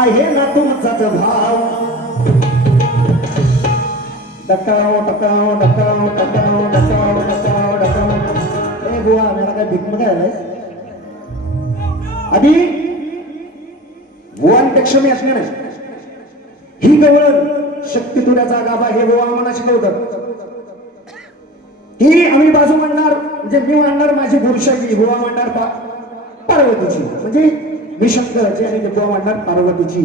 माणसाचा भाव. डकाव डकाव डकाव डकाव डकाव डकाव डकाव ए बुवा मला काय भीक काय आलाय आधी बुवांपेक्षा मी असणार आहे. ही गवळण शक्ती तुऱ्याचा गाभा हे बुवा आम्हाला शिकवतात ही आम्ही बाजू मांडणार म्हणजे मी मांडणार माझी पुरुषाची बुवा मांडणार पा पार्वतीची. म्हणजे मी शंकराची आणि ते बुवा मांडणार पार्वतीची.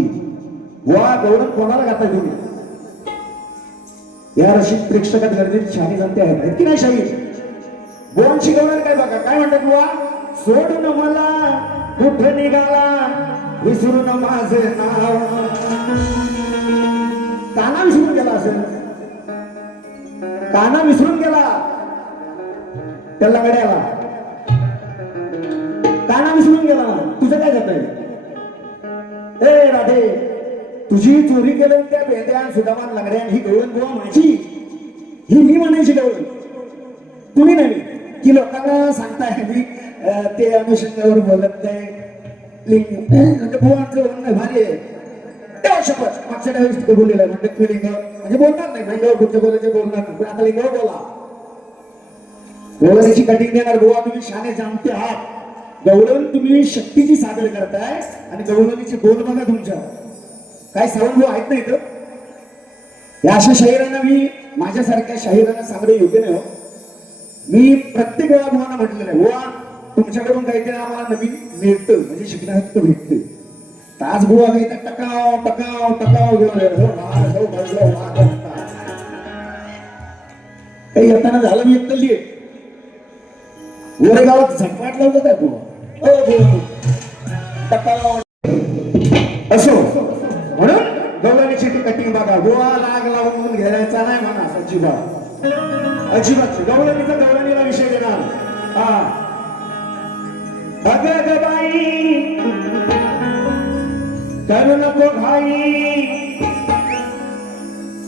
वा गौरव कोणाला घातला तुम्ही? या रशीद प्रेक्षकात गर्दीत शाही जनते आहेत. की नाही शाही? बोन शिकवणार काय बघा? काय म्हणतात बुवा? सोडून मला कुठं निघाला? विसरून माझे नाव. काना विसरून गेला असेल. काना विसरून गेला. त्याला गड्याला काना विसरून गेला. तुझं राधे तुझी चोरी केलं त्या भेंड्या सुदामान लंगड्यान ही गवळण बुवा माझी ही मी म्हणायची गवळण. तुम्ही नव्हे. की लोकांना सांगताय मी ते अनुषंगावर बोलत नाही. लिंग बुवांचं म्हणणं भारी आहे. शपथ. मागच्या डावीस तिथे बोललेलं. आहे म्हणजे तुम्ही लिंग म्हणजे बोलणार नाही. लिंगावर कुठे बोलायचे बोलणार नाही. पण आता लिंगावर बोला. गवळणीची कटिंग देणार बुवा. तुम्ही शाने जाणते आहात. गौरव तुम्ही शक्तीची सादर करताय आणि गवळणीची बोल बघा तुमच्या. काय साऊंड भाऊ आहेत नाही तर या अशा शाहिरांना मी माझ्यासारख्या शाहिरांना सांगणे योग्य नाही हो. मी प्रत्येक वेळा तुम्हाला म्हटलेलं आहे बुवा तुमच्याकडून काहीतरी आम्हाला नवीन मिळतं म्हणजे शिकण्यात भेटतं. ताज बुवा काही तर टकाव टकाव टकाव घेऊन हो, हो, हो, काही येताना झालं मी एकटली आहे. गोरेगावात झटपाट लावलं काय बुवा. असो. म्हणून गवळणीची ती कटिंग बघा. गोवा लाग लावून घ्यायचा नाही म्हणा अजिबात. अजिबात गवळणीचा गवळणीला विषय देणार. हा. अग बाई करू नको घाई.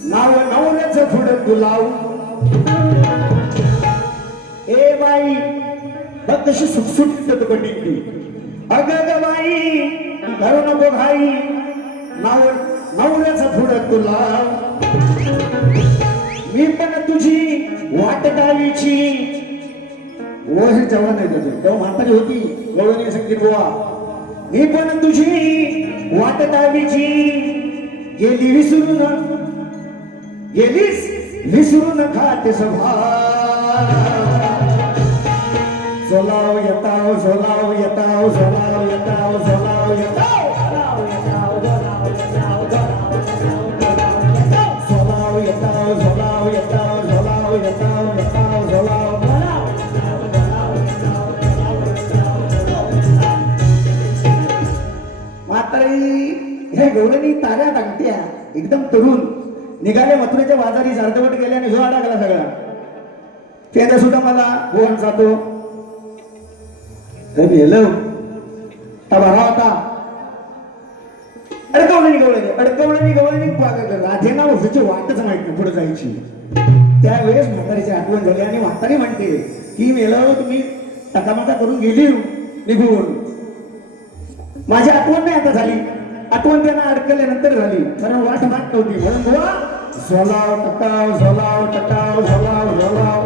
नाव नवऱ्याचं पुढं गुलाव बघ कशी सुटसुटीत तू कटिंग ती अग ग बाई करू नको घाई. नाव नवऱ्याचं पुढं तू लाव मी पण तुझी वाट डावीची ओ हे जवान आहे त्याचे तेव्हा म्हातारी होती गवळणी संगीत बुवा. मी पण तुझी वाट डावीची गेली विसरून गेलीस विसरून खाते सभा झोलाव येताव झोलाव येताव झोलाव येताव झोलाव येताव झोलाव येताव झोलाव येताव झोलाव येताव येताव झोलाव म्हातारी हे गौरणी ताऱ्या टाकत्या एकदम तरुण. निघाले मथुरेच्या बाजारी झाडवट गेले आणि ह्यो अडकला सगळा. त्याचा सुद्धा मला गोवन जातो. गेलो भरा होता अडकवलं गवळणी अडकवलं गवळणी राधेना वर्षाची वाटच माहिती नाही पुढे जायची त्यावेळेस म्हातारीची आठवण झाली आणि म्हातारी म्हणते की मेलं तुम्ही टकामटा करून गेली निघून माझी आठवण नाही आता झाली आठवण त्यांना अडकल्यानंतर झाली कारण वाट मात नव्हती म्हणून बुवा झोलाव टकाव झोलाव टकाव झोलाव झोलाव